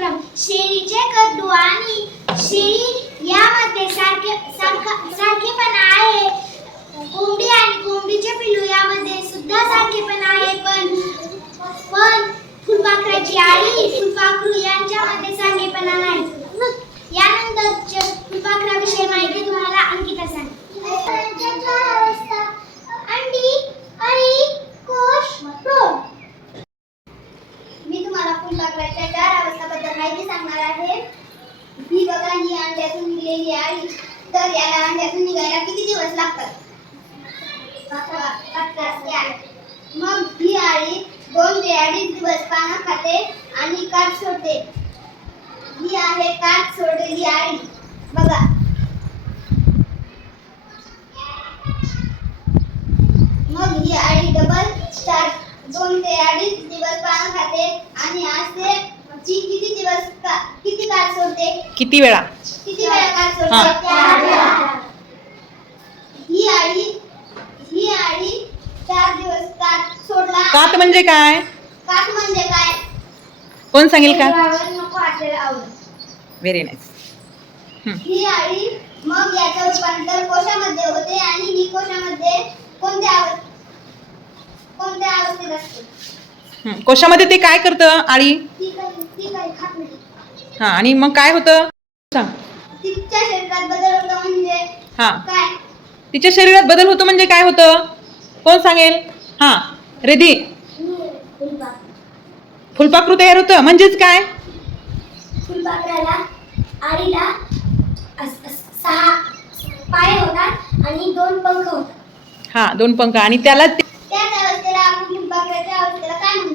उपक्रम शेळीचे कद्दू आणि शेळी यामध्ये सारखेपणा आहे. कोंबडी आणि कोंबडीचे पिल्लू यामध्ये सुद्धा सारखेपणा आहे, पण फुलपाखराची आळी फुलपाखरू यांच्यामध्ये सारखेपणा नाही. यानंतर फुलपाखराविषयी माहिती तुम्हाला अंकिता सांगेल. अंडी, अळी, कोश, प्रौढ. मी तुम्हाला फुलपाखराच्या 4 अवस्थांबद्दल माहिती सांगणार आहे. ही बघा, ही अंड्यातून निघालेली आळी. तर याला अंड्यातून निघायला किती दिवस लागतात? 15. मग ही आळी 2 ते 2.5 दिवस पानं खाते आणि काठ सोडते. ही आहे काठ सोडलेली आळी. बघा, मग ही आळी डबल स्टार 2 ते 2.5 दिवस पानं खाते आणि असे किती काठ सोडते? किती वेळा काठ सोडते? 4 वेळा. ही आळी 4 दिवस काठ सोडला. कात म्हणजे काय? काठ म्हणजे काय? कोण सांगेल का? नको वाटलेलं आवड. Very nice. ही आळी मग याचं रूपांतर कोशामध्ये होते आणि ही कोशामध्ये कोणत्या अवस्थेत असते? कोशामध्ये ते काय करतं आळी? ती काही खात नाही. हा, आणि मग काय होतं सांग. तिच्या शरीरात बदल होतो म्हणजे हा, काय? तिच्या शरीरात बदल होतो म्हणजे काय होतं? कोण सांगेल? हा, रेडी. फुलपाखरू तयार होतं म्हणजेच काय? फुलपाखराला आळीला 6 पाय होतात आणि 2 पंख होतात. हा, 2 पंख. आणि त्याला त्याच अवस्थेला आपण फुलपाखराच्या अवस्थेला काय म्हणतो?